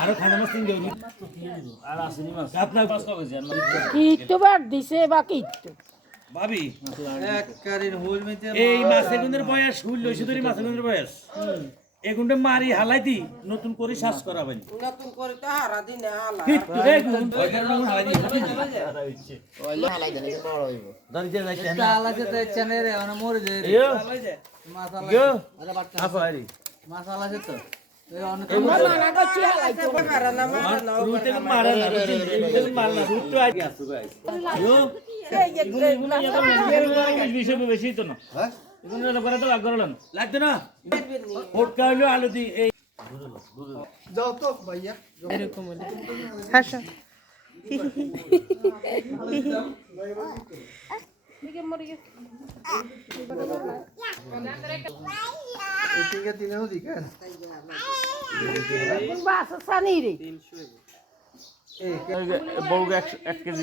আরো খানা মাছ তিন দেব আর আসেনি মাছ আপনার 5 কেজি আর কিট্টু বার দিছে বা কিট্টু ভাবি এক কারির হোল মেতে এই মাছে গুনের বয়স 16 ধরে মাছে গুনের বয়স এগুনটা মারি হালাইতি নতুন করে শ্বাস করাবেন নতুন করে তো হারা দিনে হালা একটু এগুন ওইখানে হালাই ওইলে হালাই দেন এটা বড় হইব ধরে যে যাইছেন আলাদা যাচ্ছে না রে ওনা মরে যায় রে ইয়ো মাছ ইয়ো আলাদা বাট্টা আপা আরি মাছ আলাদা তো এই অনেক মানা করছি হালাইতো মারা না মারা না রুতে মারা না রুতে মারা না রুত তো আগে আসু গাইস ইয়ো বিষয় বেশি তো না হ্যাঁ এগুলো তো করে তো আগরলাম লাগতো না ফটকা হলো আলু দি এই যাও তো ভাইয়া এরকম হলে হাসা এদিকে দিনেও দিকেন বাস সানি রে বউকে 1 কেজি